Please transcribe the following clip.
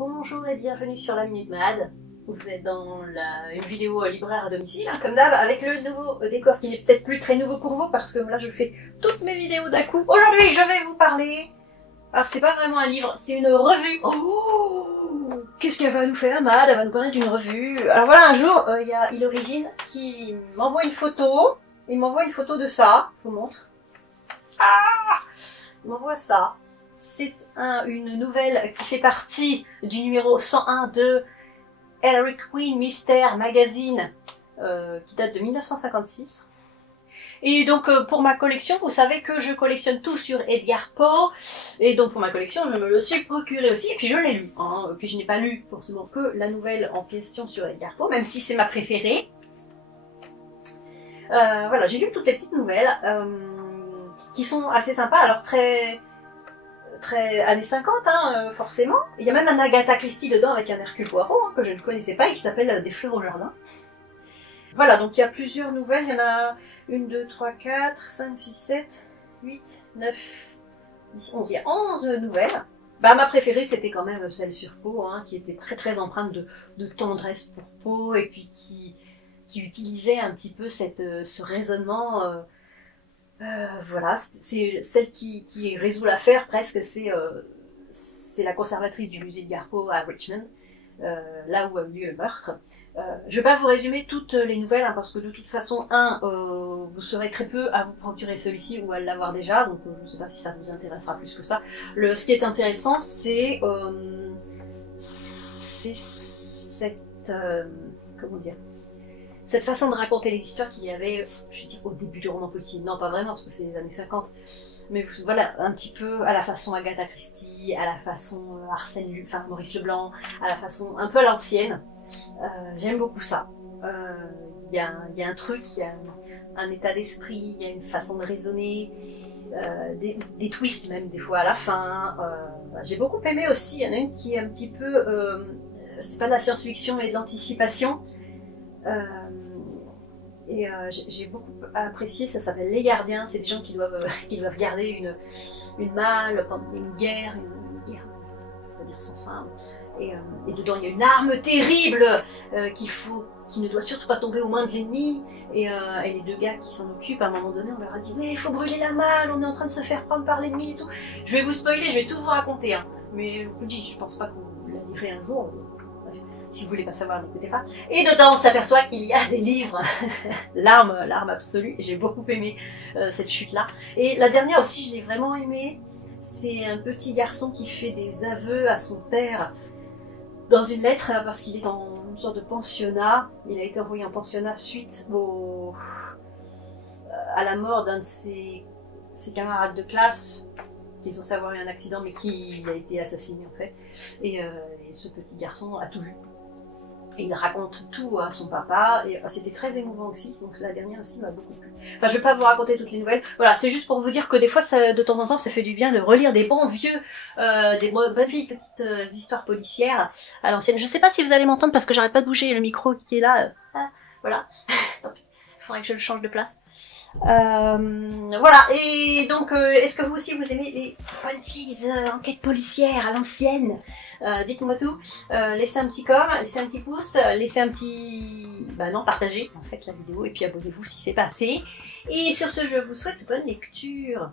Bonjour et bienvenue sur la Minute Mad. Vous êtes dans une vidéo libraire à domicile, hein, comme d'hab, avec le nouveau décor qui n'est peut-être plus très nouveau pour vous parce que là je fais toutes mes vidéos d'un coup. Aujourd'hui je vais vous parler... Alors c'est pas vraiment un livre, c'est une revue. Oh, qu'est-ce qu'elle va nous faire, Mad? Elle va nous parler d'une revue. Alors voilà, un jour, il y a Ilorigine qui m'envoie une photo. Il m'envoie une photo de ça. Je vous montre. Ah, il m'envoie ça. C'est une nouvelle qui fait partie du numéro 101 de Ellery Queen Mystery Magazine, qui date de 1956. Et donc pour ma collection, vous savez que je collectionne tout sur Edgar Poe, et donc pour ma collection, je me le suis procuré aussi, et puis je l'ai lu. Hein. Puis je n'ai pas lu forcément que la nouvelle en question sur Edgar Poe, même si c'est ma préférée. Voilà, j'ai lu toutes les petites nouvelles, qui sont assez sympas, alors très années 50, hein, forcément. Il y a même un Agatha Christie dedans avec un Hercule Poirot, hein, que je ne connaissais pas, et qui s'appelle Des fleurs au jardin. Voilà, donc il y a plusieurs nouvelles, il y en a 1, 2, 3, 4, 5, 6, 7, 8, 9, 10, 11, il y a 11 nouvelles. Bah, ma préférée c'était quand même celle sur Poe, hein, qui était très empreinte de tendresse pour Poe, et puis qui utilisait un petit peu ce raisonnement, voilà, c'est celle qui résout l'affaire presque, c'est la conservatrice du musée de Edgar Poe à Richmond, là où a eu lieu le meurtre. Je vais pas vous résumer toutes les nouvelles, hein, parce que de toute façon, vous serez très peu à vous procurer celui-ci ou à l'avoir déjà, donc je ne sais pas si ça vous intéressera plus que ça. Ce qui est intéressant, c'est cette... comment dire, cette façon de raconter les histoires qu'il y avait, je dis au début du roman policier, non pas vraiment parce que c'est les années 50, mais voilà, un petit peu à la façon Agatha Christie, à la façon Arsène Lupin, enfin Maurice Leblanc, à la façon un peu à l'ancienne. J'aime beaucoup ça. Il y a un truc, il y a un état d'esprit, il y a une façon de raisonner, des twists même des fois à la fin. J'ai beaucoup aimé aussi, il y en a une qui est un petit peu, c'est pas de la science-fiction mais de l'anticipation. J'ai beaucoup apprécié, ça s'appelle Les Gardiens, c'est des gens qui doivent garder une malle pendant une guerre, je peux dire sans fin, et dedans il y a une arme terrible qui ne doit surtout pas tomber aux mains de l'ennemi, et les deux gars qui s'en occupent, à un moment donné on leur a dit mais il faut brûler la malle, on est en train de se faire prendre par l'ennemi et tout. Je vais vous spoiler, je vais tout vous raconter, hein. Mais je vous dis, je pense pas que vous la lirez un jour. Si vous voulez pas savoir, n'écoutez pas. Et dedans, on s'aperçoit qu'il y a des livres. L'arme absolue. J'ai beaucoup aimé cette chute-là. Et la dernière aussi, je l'ai vraiment aimée. C'est un petit garçon qui fait des aveux à son père dans une lettre parce qu'il est dans une sorte de pensionnat. Il a été envoyé en pensionnat suite à la mort d'un de ses camarades de classe qui est censé avoir eu un accident mais qui a été assassiné en fait. Et ce petit garçon a tout vu. Et il raconte tout à son papa, et c'était très émouvant aussi, donc la dernière aussi m'a beaucoup plu. Enfin, je vais pas vous raconter toutes les nouvelles, voilà, c'est juste pour vous dire que des fois, de temps en temps, ça fait du bien de relire des bons vieux, des bonnes vieilles petites histoires policières à l'ancienne. Je sais pas si vous allez m'entendre parce que j'arrête pas de bouger le micro qui est là, voilà, il faudrait que je le change de place. Voilà, et donc est-ce que vous aussi vous aimez les bonnes filles enquêtes policières à l'ancienne? Dites-moi tout, laissez un petit laissez un petit pouce, laissez un petit... bah non, partagez en fait la vidéo et puis abonnez-vous si c'est pas fait. Et sur ce, je vous souhaite bonne lecture.